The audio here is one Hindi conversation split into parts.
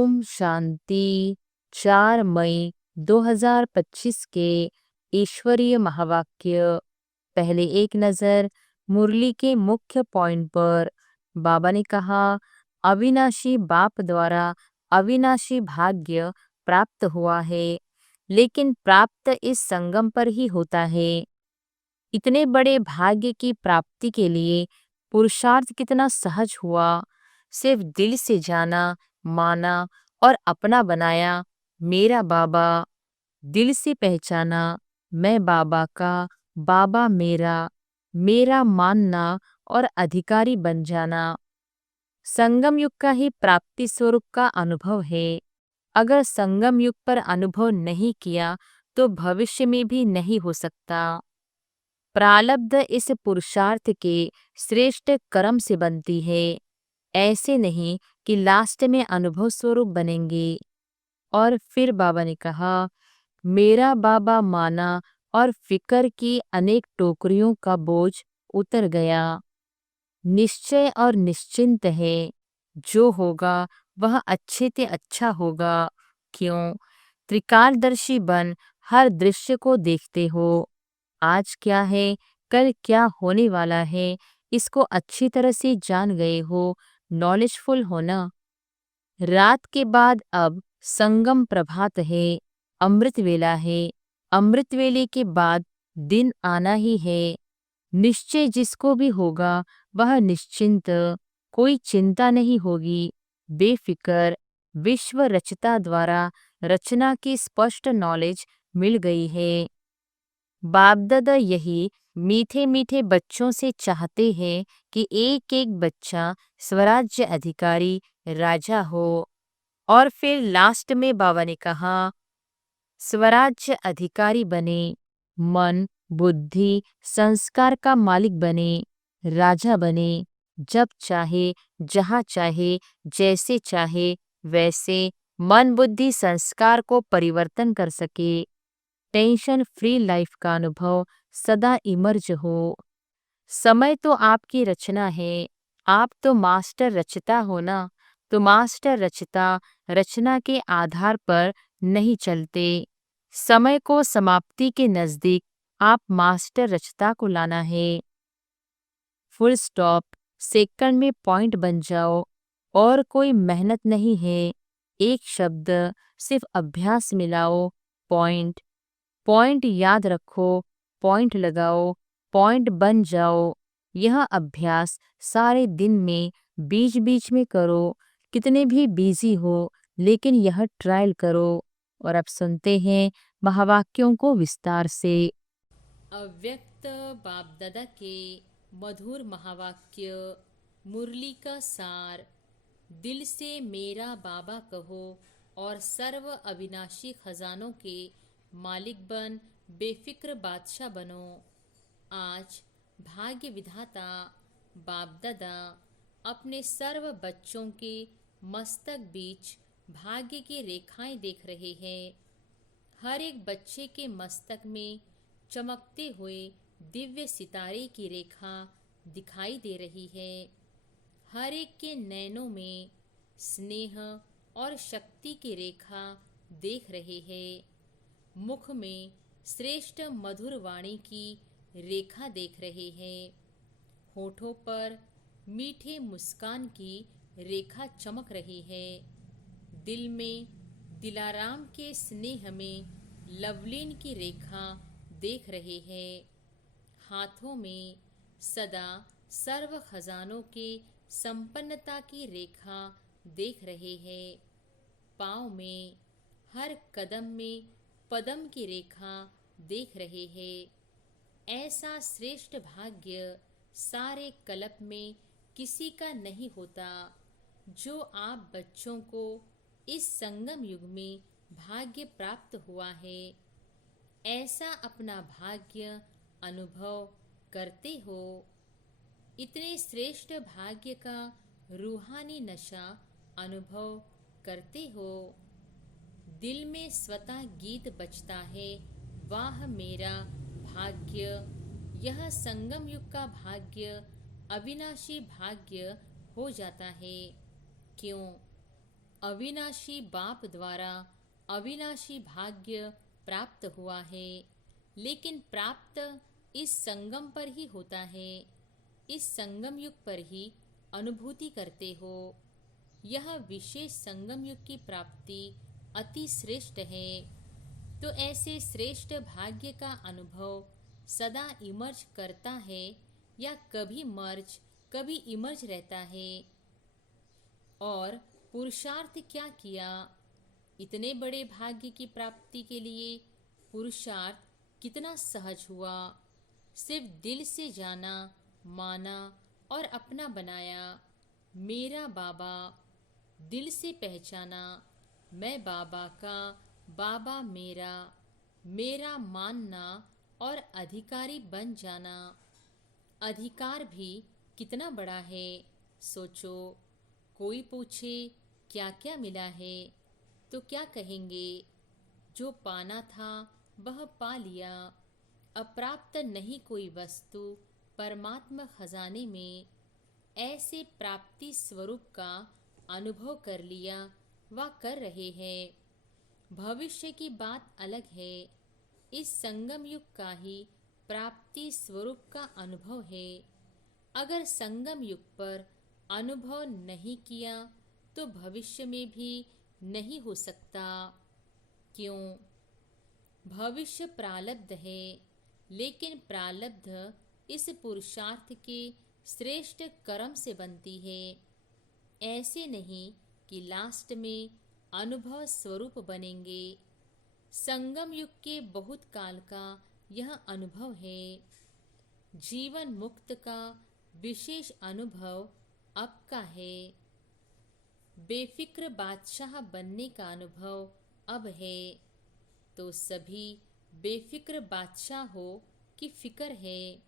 ओम शांति। 4 मई 2025 के ईश्वरीय महावाक्य। पहले एक नज़र मुरली के मुख्य पॉइंट पर। बाबा ने कहा, अविनाशी बाप द्वारा अविनाशी भाग्य प्राप्त हुआ है, लेकिन प्राप्त इस संगम पर ही होता है। इतने बड़े भाग्य की प्राप्ति के लिए पुरुषार्थ कितना सहज हुआ। सिर्फ दिल से जाना, माना और अपना बनाया मेरा बाबा। दिल से पहचाना मैं बाबा का, बाबा मेरा, मेरा मानना और अधिकारी बन जाना। संगम युग का ही प्राप्ति स्वरूप का अनुभव है। अगर संगम युग पर अनुभव नहीं किया तो भविष्य में भी नहीं हो सकता। प्रारब्ध इस पुरुषार्थ के श्रेष्ठ कर्म से बनती है। ऐसे नहीं कि लास्ट में अनुभव स्वरूप बनेंगे। और फिर बाबा ने कहा, मेरा बाबा माना और फिक्र की अनेक टोकरियों का बोझ उतर गया। निश्चय और निश्चिंत है, जो होगा वह अच्छे से अच्छा होगा। क्यों? त्रिकालदर्शी बन हर दृश्य को देखते हो। आज क्या है, कल क्या होने वाला है, इसको अच्छी तरह से जान गए हो। नॉलेजफुल होना। रात के बाद अब संगम प्रभात है, अमृत वेला है। अमृत वेले के बाद दिन आना ही है। निश्चय जिसको भी होगा वह निश्चिंत, कोई चिंता नहीं होगी। बेफिक्र विश्व रचता द्वारा रचना की स्पष्ट नॉलेज मिल गई है। बाप दादा यही मीठे मीठे बच्चों से चाहते हैं कि एक एक बच्चा स्वराज्य अधिकारी राजा हो। और फिर लास्ट में बाबा ने कहा, स्वराज्य अधिकारी बने, मन बुद्धि संस्कार का मालिक बने, राजा बने। जब चाहे, जहाँ चाहे, जैसे चाहे वैसे मन बुद्धि संस्कार को परिवर्तन कर सके। टेंशन फ्री लाइफ का अनुभव सदा इमर्ज हो। समय तो आपकी रचना है, आप तो मास्टर रचता हो ना। तो मास्टर रचता रचना के आधार पर नहीं चलते। समय को समाप्ति के नजदीक आप मास्टर रचता को लाना है। फुल स्टॉप, सेकंड में पॉइंट बन जाओ। और कोई मेहनत नहीं है। एक शब्द, सिर्फ अभ्यास मिलाओ। पॉइंट, पॉइंट याद रखो, पॉइंट लगाओ, पॉइंट बन जाओ। यह अभ्यास सारे दिन में बीच बीच में करो। कितने भी बिजी हो, लेकिन यह ट्रायल करो। और अब सुनते हैं महावाक्यों को विस्तार से। अव्यक्त बाप दादा के मधुर महावाक्य। मुरली का सार। दिल से मेरा बाबा कहो और सर्व अविनाशी खजानों के मालिक बन बेफिक्र बादशाह बनो। आज भाग्य विधाता बाप दादा अपने सर्व बच्चों के मस्तक बीच भाग्य की रेखाएं देख रहे हैं। हर एक बच्चे के मस्तक में चमकते हुए दिव्य सितारे की रेखा दिखाई दे रही है। हर एक के नैनों में स्नेह और शक्ति की रेखा देख रहे हैं। मुख में श्रेष्ठ मधुर वाणी की रेखा देख रहे हैं। होठों पर मीठे मुस्कान की रेखा चमक रही है। दिल में दिलाराम के स्नेह में लवलीन की रेखा देख रहे हैं। हाथों में सदा सर्व खजानों के संपन्नता की रेखा देख रहे हैं। पाँव में हर कदम में पदम की रेखा देख रहे हैं। ऐसा श्रेष्ठ भाग्य सारे कल्प में किसी का नहीं होता, जो आप बच्चों को इस संगम युग में भाग्य प्राप्त हुआ है। ऐसा अपना भाग्य अनुभव करते हो। इतने श्रेष्ठ भाग्य का रूहानी नशा अनुभव करते हो। दिल में स्वतः गीत बजता है, वाह मेरा भाग्य। यह संगम युग का भाग्य अविनाशी भाग्य हो जाता है। क्यों? अविनाशी बाप द्वारा अविनाशी भाग्य प्राप्त हुआ है, लेकिन प्राप्त इस संगम पर ही होता है। इस संगम युग पर ही अनुभूति करते हो। यह विशेष संगम युग की प्राप्ति अति श्रेष्ठ है। तो ऐसे श्रेष्ठ भाग्य का अनुभव सदा इमर्ज करता है या कभी मर्ज कभी इमर्ज रहता है। और पुरुषार्थ क्या किया? इतने बड़े भाग्य की प्राप्ति के लिए पुरुषार्थ कितना सहज हुआ। सिर्फ दिल से जाना, माना और अपना बनाया। मेरा बाबा दिल से पहचाना, मैं बाबा का, बाबा मेरा, मेरा मानना और अधिकारी बन जाना। अधिकार भी कितना बड़ा है, सोचो। कोई पूछे क्या क्या मिला है तो क्या कहेंगे? जो पाना था वह पा लिया। अप्राप्त नहीं कोई वस्तु परमात्मा खजाने में। ऐसे प्राप्ति स्वरूप का अनुभव कर लिया व कर रहे हैं। भविष्य की बात अलग है। इस संगम युग का ही प्राप्ति स्वरूप का अनुभव है। अगर संगम युग पर अनुभव नहीं किया तो भविष्य में भी नहीं हो सकता। क्यों? भविष्य प्रारब्ध है, लेकिन प्रारब्ध इस पुरुषार्थ के श्रेष्ठ कर्म से बनती है। ऐसे नहीं कि लास्ट में अनुभव स्वरूप बनेंगे। संगम युग के बहुत काल का यह अनुभव है। जीवन मुक्त का विशेष अनुभव अब का है। बेफिक्र बादशाह बनने का अनुभव अब है। तो सभी बेफिक्र बादशाह हो कि फिक्र है?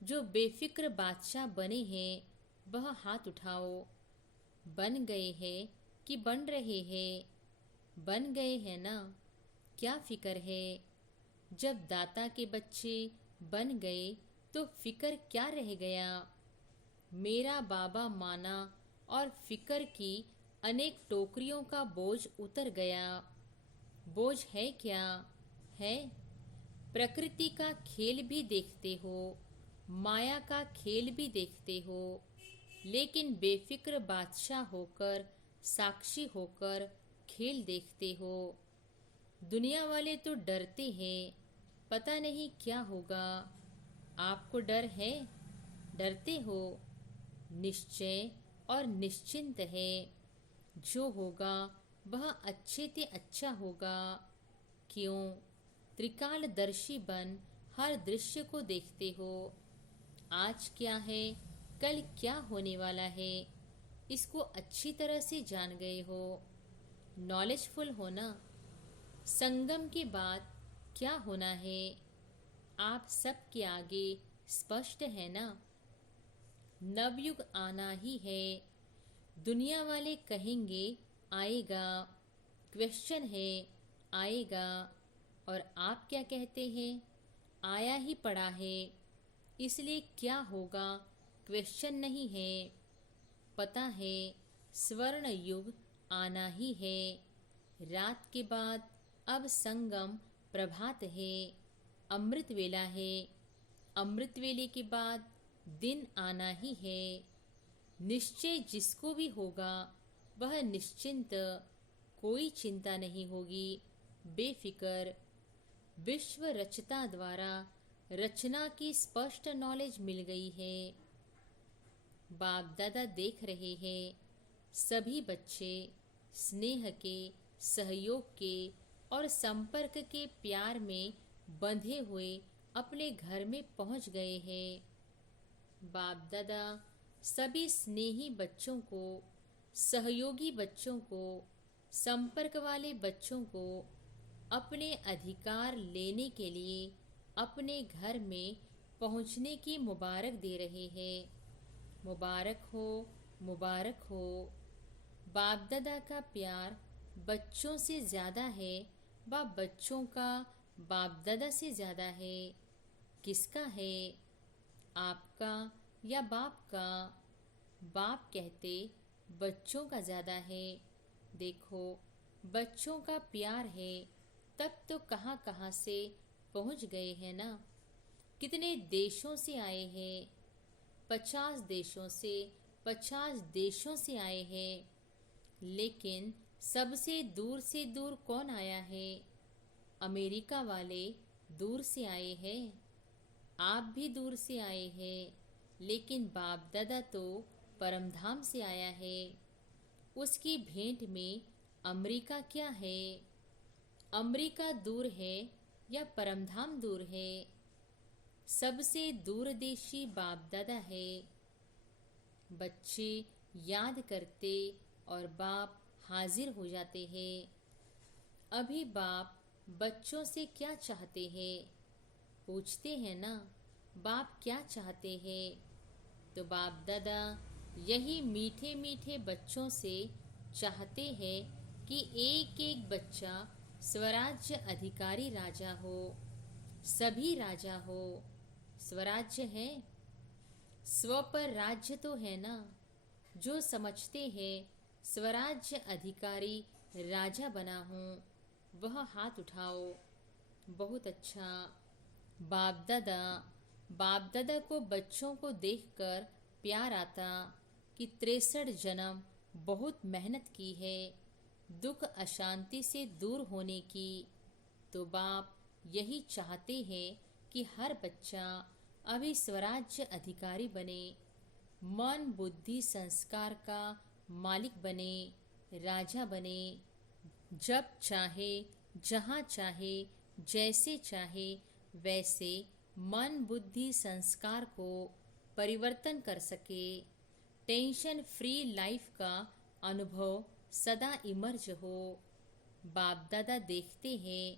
जो बेफिक्र बादशाह बने हैं वह हाथ उठाओ। बन गए हैं कि बन रहे हैं? बन गए हैं ना? क्या फिक्र है? जब दाता के बच्चे बन गए तो फिक्र क्या रह गया? मेरा बाबा माना और फिक्र की अनेक टोकरियों का बोझ उतर गया। बोझ है क्या? है। प्रकृति का खेल भी देखते हो, माया का खेल भी देखते हो, लेकिन बेफिक्र बादशाह होकर, साक्षी होकर खेल देखते हो। दुनिया वाले तो डरते हैं, पता नहीं क्या होगा। आपको डर है? डरते हो? निश्चय और निश्चिंत है। जो होगा वह अच्छे से अच्छा होगा। क्यों? त्रिकालदर्शी बन हर दृश्य को देखते हो। आज क्या है, कल क्या होने वाला है, इसको अच्छी तरह से जान गए हो। नॉलेजफुल हो ना? संगम के बाद क्या होना है, आप सबके आगे स्पष्ट है ना? नवयुग आना ही है। दुनिया वाले कहेंगे आएगा, क्वेश्चन है आएगा, और आप क्या कहते हैं? आया ही पड़ा है, इसलिए क्या होगा क्वेश्चन नहीं है। पता है स्वर्ण युग आना ही है। रात के बाद अब संगम प्रभात है, अमृत वेला है। अमृत वेले के बाद दिन आना ही है। निश्चय जिसको भी होगा वह निश्चिंत, कोई चिंता नहीं होगी, बेफिक्र। विश्व रचता द्वारा रचना की स्पष्ट नॉलेज मिल गई है। बाप दादा देख रहे हैं सभी बच्चे स्नेह के, सहयोग के और संपर्क के प्यार में बंधे हुए अपने घर में पहुंच गए हैं। बाप दादा सभी स्नेही बच्चों को, सहयोगी बच्चों को, संपर्क वाले बच्चों को अपने अधिकार लेने के लिए अपने घर में पहुंचने की मुबारक दे रहे हैं। मुबारक हो, मुबारक हो। बाप दादा का प्यार बच्चों से ज़्यादा है व बच्चों का बाप दादा से ज़्यादा है। किसका है, आपका या बाप का? बाप कहते बच्चों का ज़्यादा है, देखो, बच्चों का प्यार है तब तो कहाँ कहाँ से पहुँच गए हैं ना। कितने देशों से आए हैं, 50 देशों से आए हैं। लेकिन सबसे दूर से दूर कौन आया है? अमेरिका वाले दूर से आए हैं। आप भी दूर से आए हैं, लेकिन बाप दादा तो परमधाम से आया है। उसकी भेंट में अमेरिका क्या है? अमेरिका दूर है या परमधाम दूर है? सबसे दूरदेशी बाप दादा है। बच्चे याद करते और बाप हाजिर हो जाते हैं। अभी बाप बच्चों से क्या चाहते हैं? पूछते हैं ना, बाप क्या चाहते हैं? तो बाप दादा यही मीठे मीठे बच्चों से चाहते हैं कि एक एक बच्चा स्वराज्य अधिकारी राजा हो, सभी राजा हो। स्वराज्य है, स्व पर राज्य तो है ना। जो समझते हैं स्वराज्य अधिकारी राजा बना हूँ, वह हाथ उठाओ। बहुत अच्छा। बाप दादा को बच्चों को देखकर प्यार आता कि 63 जन्म बहुत मेहनत की है दुख अशांति से दूर होने की। तो बाप यही चाहते हैं कि हर बच्चा अभी स्वराज्य अधिकारी बने, मन बुद्धि संस्कार का मालिक बने, राजा बने। जब चाहे, जहाँ चाहे, जैसे चाहे वैसे मन बुद्धि संस्कार को परिवर्तन कर सके। टेंशन फ्री लाइफ का अनुभव सदा इमर्ज हो। बाप दादा देखते हैं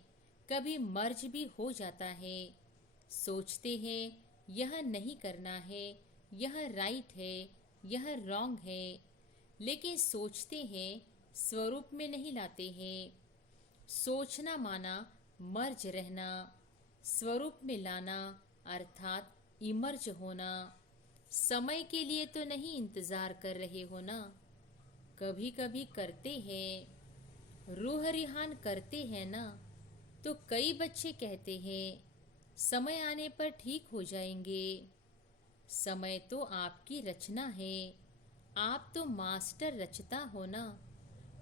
कभी मर्ज भी हो जाता है। सोचते हैं यह नहीं करना है, यह राइट है, यह रॉन्ग है, लेकिन सोचते हैं स्वरूप में नहीं लाते हैं। सोचना माना मर्ज रहना, स्वरूप में लाना अर्थात इमर्ज होना। समय के लिए तो नहीं इंतजार कर रहे हो ना। कभी कभी करते हैं, रूह रिहान करते हैं ना। तो कई बच्चे कहते हैं समय आने पर ठीक हो जाएंगे। समय तो आपकी रचना है, आप तो मास्टर रचता हो ना।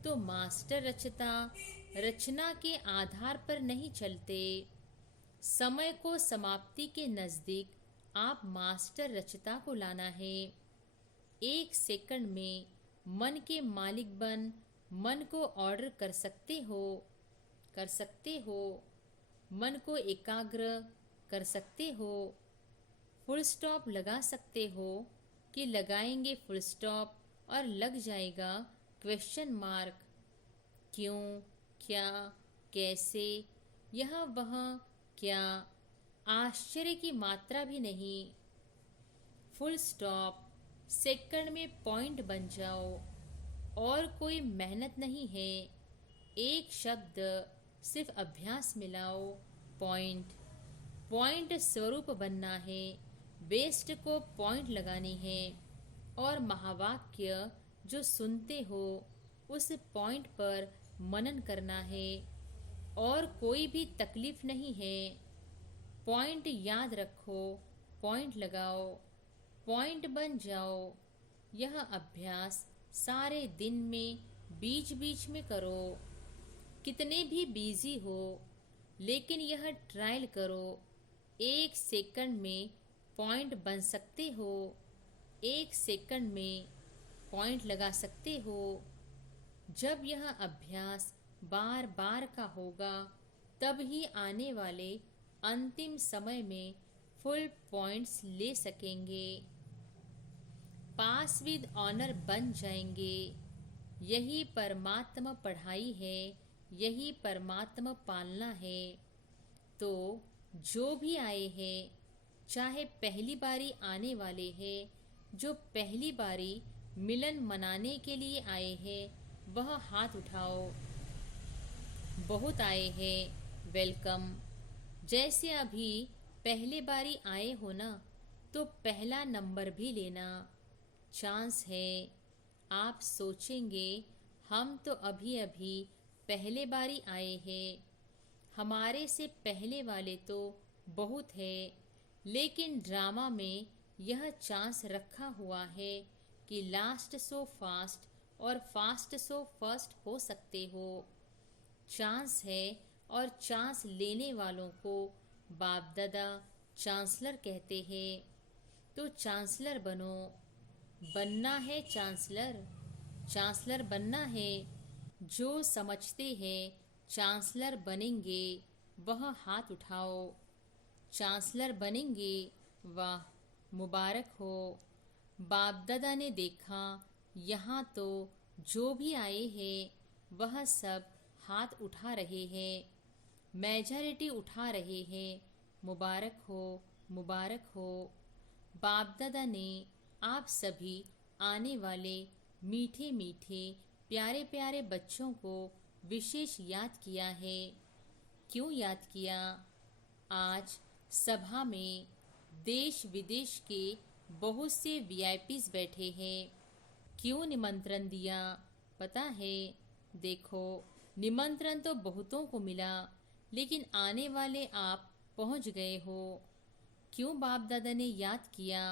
तो मास्टर रचता रचना के आधार पर नहीं चलते। समय को समाप्ति के नज़दीक आप मास्टर रचता को लाना है। 1 सेकंड में मन के मालिक बन मन को ऑर्डर कर सकते हो। मन को एकाग्र कर सकते हो। फुल स्टॉप लगा सकते हो कि लगाएंगे फुल स्टॉप और लग जाएगा क्वेश्चन मार्क। क्यों, क्या, कैसे, यहाँ वहाँ, क्या, आश्चर्य की मात्रा भी नहीं। फुल स्टॉप, सेकंड में पॉइंट बन जाओ। और कोई मेहनत नहीं है। एक शब्द सिर्फ अभ्यास मिलाओ। पॉइंट। पॉइंट स्वरूप बनना है, वेस्ट को पॉइंट लगानी है। और महावाक्य जो सुनते हो उस पॉइंट पर मनन करना है। और कोई भी तकलीफ नहीं है। पॉइंट याद रखो, पॉइंट लगाओ, पॉइंट बन जाओ। यह अभ्यास सारे दिन में बीच बीच में करो। कितने भी बिजी हो, लेकिन यह ट्रायल करो। 1 सेकंड में पॉइंट बन सकते हो, 1 सेकंड में पॉइंट लगा सकते हो। जब यह अभ्यास बार बार का होगा, तब ही आने वाले अंतिम समय में फुल पॉइंट्स ले सकेंगे। पास विद ऑनर बन जाएंगे। यही परमात्मा पढ़ाई है, यही परमात्मा पालना है। तो जो भी आए हैं, चाहे पहली बारी आने वाले हैं, जो पहली बारी मिलन मनाने के लिए आए हैं, वह हाथ उठाओ। बहुत आए हैं, वेलकम। जैसे अभी पहले बारी आए हो ना, तो पहला नंबर भी लेना। चांस है। आप सोचेंगे हम तो अभी अभी पहले बारी आए हैं। हमारे से पहले वाले तो बहुत है, लेकिन ड्रामा में यह चांस रखा हुआ है कि लास्ट सो फास्ट और फास्ट सो फर्स्ट हो सकते हो। चांस है और चांस लेने वालों को बाप दादा चांसलर कहते हैं। तो चांसलर बनो। बनना है चांसलर। चांसलर बनना है। जो समझते हैं चांसलर बनेंगे वह हाथ उठाओ। चांसलर बनेंगे, वाह मुबारक हो। बाप दादा ने देखा यहाँ तो जो भी आए हैं वह सब हाथ उठा रहे हैं, मेजॉरिटी उठा रहे हैं। मुबारक हो, मुबारक हो। बाप दादा ने आप सभी आने वाले मीठे मीठे प्यारे प्यारे बच्चों को विशेष याद किया है। क्यों याद किया? आज सभा में देश विदेश के बहुत से वीआईपीज बैठे हैं। क्यों निमंत्रण दिया पता है? देखो, निमंत्रण तो बहुतों को मिला, लेकिन आने वाले आप पहुंच गए हो। क्यों बाप दादा ने याद किया?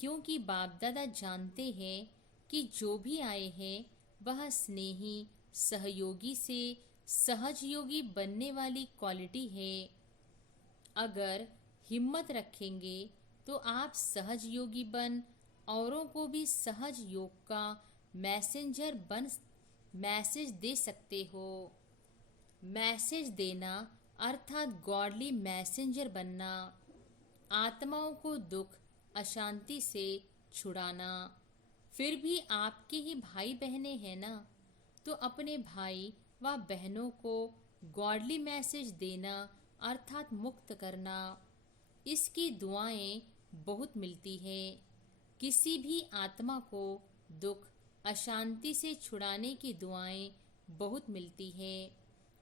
क्योंकि बाप दादा जानते हैं कि जो भी आए हैं वह स्नेही सहयोगी से सहजयोगी बनने वाली क्वालिटी है। अगर हिम्मत रखेंगे तो आप सहजयोगी बन औरों को भी सहज योग का मैसेंजर बन मैसेज दे सकते हो। मैसेज देना अर्थात गॉडली मैसेंजर बनना। आत्माओं को दुख अशांति से छुड़ाना। फिर भी आपके ही भाई बहनें हैं ना, तो अपने भाई व बहनों को गॉडली मैसेज देना अर्थात मुक्त करना। इसकी दुआएं बहुत मिलती है। किसी भी आत्मा को दुख अशांति से छुड़ाने की दुआएं बहुत मिलती है,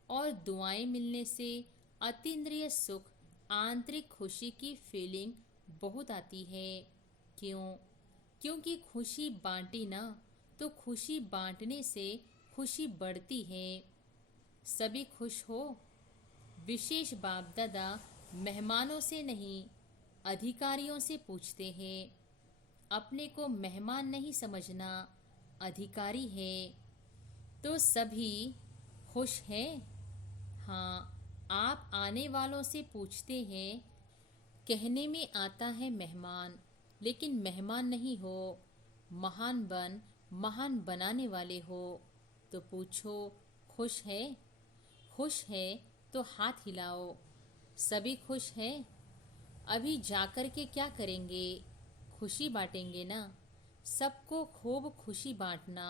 और दुआएं मिलने से अतीन्द्रिय सुख आंतरिक खुशी की फीलिंग बहुत आती है। क्यों? क्योंकि खुशी बांटी ना, तो खुशी बांटने से खुशी बढ़ती है। सभी खुश हो। विशेष बाप दादा मेहमानों से नहीं, अधिकारियों से पूछते हैं। अपने को मेहमान नहीं समझना, अधिकारी है। तो सभी खुश हैं? हाँ, आप आने वालों से पूछते हैं। कहने में आता है मेहमान, लेकिन मेहमान नहीं हो, महान बन महान बनाने वाले हो। तो पूछो, खुश है? खुश है तो हाथ हिलाओ। सभी खुश हैं? अभी जाकर के क्या करेंगे? खुशी बांटेंगे ना। सबको खूब खुशी बांटना।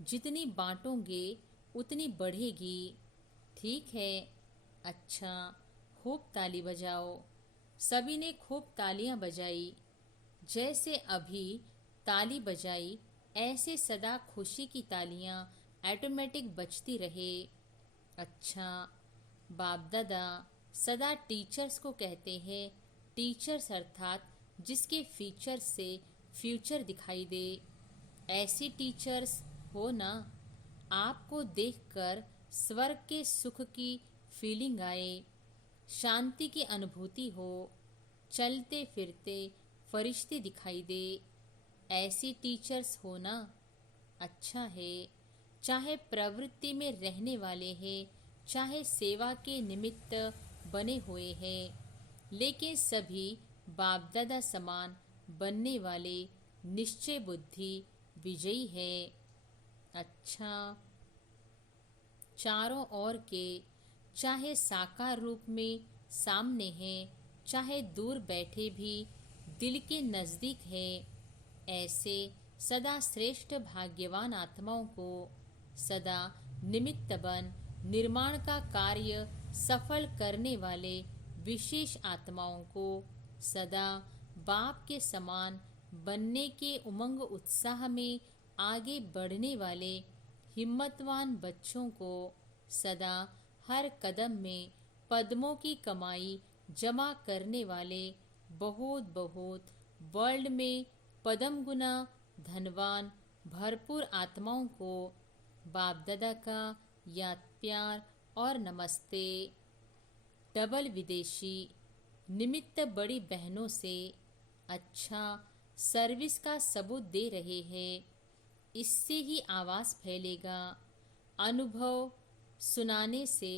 जितनी बांटोगे उतनी बढ़ेगी। ठीक है? अच्छा, खूब ताली बजाओ। सभी ने खूब तालियां बजाई। जैसे अभी ताली बजाई, ऐसे सदा खुशी की तालियां ऑटोमेटिक बजती रहे। अच्छा, बाप दादा सदा टीचर्स को कहते हैं। टीचर्स अर्थात जिसके फीचर्स से फ्यूचर दिखाई दे। ऐसी टीचर्स हो ना, आपको देखकर स्वर्ग के सुख की फीलिंग आए, शांति की अनुभूति हो, चलते फिरते फरिश्ते दिखाई दे। ऐसी टीचर्स हो ना, अच्छा है। चाहे प्रवृत्ति में रहने वाले हैं, चाहे सेवा के निमित्त बने हुए हैं, लेकिन सभी बाप दादा समान बनने वाले निश्चय बुद्धि विजयी है। अच्छा, चारों ओर के चाहे साकार रूप में सामने हैं, चाहे दूर बैठे भी दिल के नज़दीक है, ऐसे सदा श्रेष्ठ भाग्यवान आत्माओं को सदा निमित्त बन निर्माण का कार्य सफल करने वाले विशेष आत्माओं को सदा बाप के समान बनने के उमंग उत्साह में आगे बढ़ने वाले हिम्मतवान बच्चों को सदा हर कदम में पद्मों की कमाई जमा करने वाले बहुत बहुत वर्ल्ड में पद्म गुना धनवान भरपूर आत्माओं को बाप दादा का याद प्यार और नमस्ते। डबल विदेशी निमित्त बड़ी बहनों से अच्छा सर्विस का सबूत दे रहे हैं। इससे ही आवाज़ फैलेगा। अनुभव सुनाने से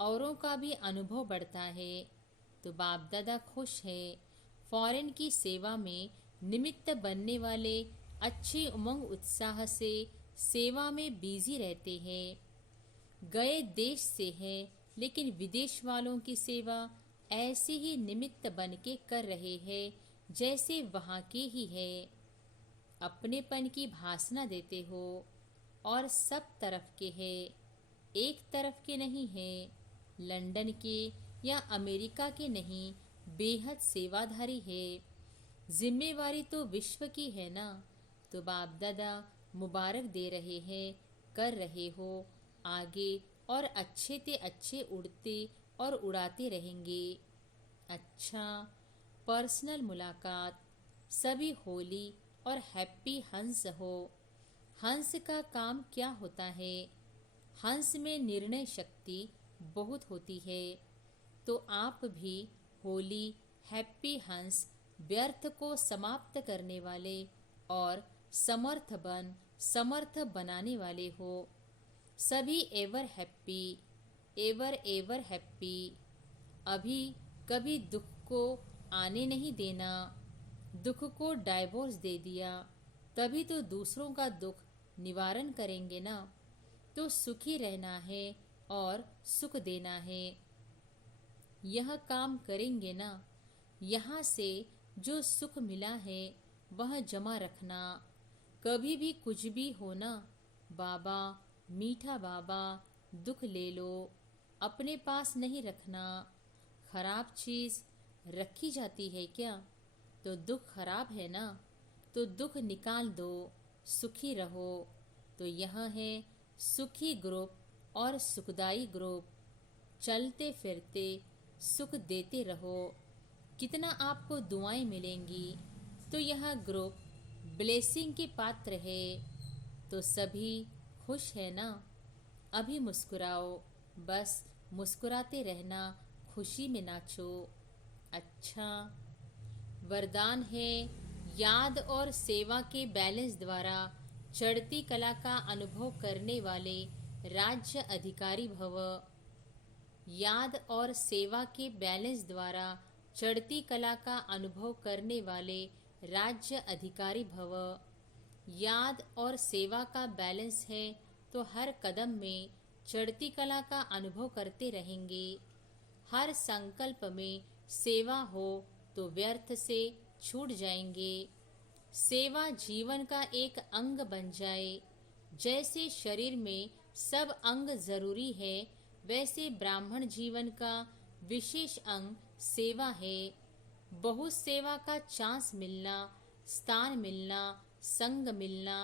औरों का भी अनुभव बढ़ता है। तो बाप दादा खुश है। फॉरेन की सेवा में निमित्त बनने वाले अच्छे उमंग उत्साह से सेवा में बिजी रहते हैं। गए देश से है लेकिन विदेश वालों की सेवा ऐसे ही निमित्त बन के कर रहे हैं जैसे वहाँ के ही है। अपनेपन की भासना देते हो और सब तरफ के है, एक तरफ के नहीं है। लंदन के या अमेरिका के नहीं, बेहद सेवाधारी है। जिम्मेवारी तो विश्व की है ना। तो बाप दादा मुबारक दे रहे हैं, कर रहे हो आगे और अच्छे ते अच्छे उड़ते और उड़ाते रहेंगे। अच्छा, पर्सनल मुलाकात। सभी होली और हैप्पी हंस हो। हंस का काम क्या होता है? हंस में निर्णय शक्ति बहुत होती है। तो आप भी होली हैप्पी हंस व्यर्थ को समाप्त करने वाले और समर्थ बनाने वाले हो। सभी ever happy, ever ever happy. अभी कभी दुख को आने नहीं देना। दुख को डाइवोर्स दे दिया तभी तो दूसरों का दुख निवारण करेंगे ना। तो सुखी रहना है और सुख देना है। यह काम करेंगे ना। यहाँ से जो सुख मिला है वह जमा रखना। कभी भी कुछ भी हो ना, बाबा मीठा बाबा दुख ले लो, अपने पास नहीं रखना। खराब चीज़ रखी जाती है क्या? तो दुख खराब है ना, तो दुख निकाल दो, सुखी रहो। तो यह है सुखी ग्रुप और सुखदाई ग्रुप। चलते फिरते सुख देते रहो। कितना आपको दुआएं मिलेंगी। तो यह ग्रुप ब्लेसिंग के पात्र है। तो सभी खुश है ना। अभी मुस्कुराओ, बस मुस्कुराते रहना, खुशी में नाचो। अच्छा, वरदान है याद और सेवा के बैलेंस द्वारा चढ़ती कला का अनुभव करने वाले राज्य अधिकारी भव। याद और सेवा के बैलेंस द्वारा चढ़ती कला का अनुभव करने वाले राज्य अधिकारी भव। याद और सेवा का बैलेंस है तो हर कदम में चढ़ती कला का अनुभव करते रहेंगे। हर संकल्प में सेवा हो तो व्यर्थ से छूट जाएंगे। सेवा जीवन का एक अंग बन जाए। जैसे शरीर में सब अंग जरूरी है, वैसे ब्राह्मण जीवन का विशेष अंग सेवा है। बहुत सेवा का चांस मिलना, स्थान मिलना, संग मिलना,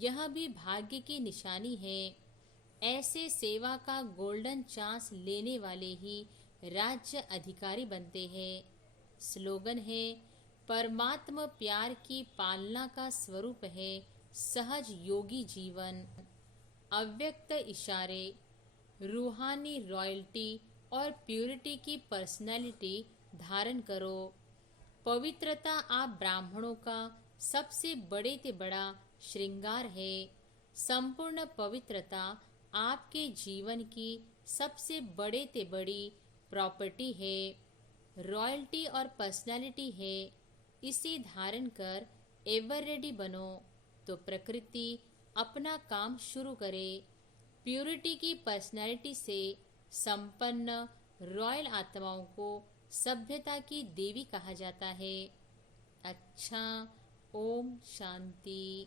यह भी भाग्य की निशानी है। ऐसे सेवा का गोल्डन चांस लेने वाले ही राज्य अधिकारी बनते हैं। स्लोगन है परमात्मा प्यार की पालना का स्वरूप है सहज योगी जीवन। अव्यक्त इशारे, रूहानी रॉयल्टी और प्यूरिटी की पर्सनैलिटी धारण करो। पवित्रता आप ब्राह्मणों का सबसे बड़े ते बड़ा श्रृंगार है। संपूर्ण पवित्रता आपके जीवन की सबसे बड़े ते बड़ी प्रॉपर्टी है। रॉयल्टी और पर्सनैलिटी है। इसे धारण कर एवर रेडी बनो तो प्रकृति अपना काम शुरू करे। प्यूरिटी की पर्सनैलिटी से संपन्न रॉयल आत्माओं को सभ्यता की देवी कहा जाता है। अच्छा, ओम शांति।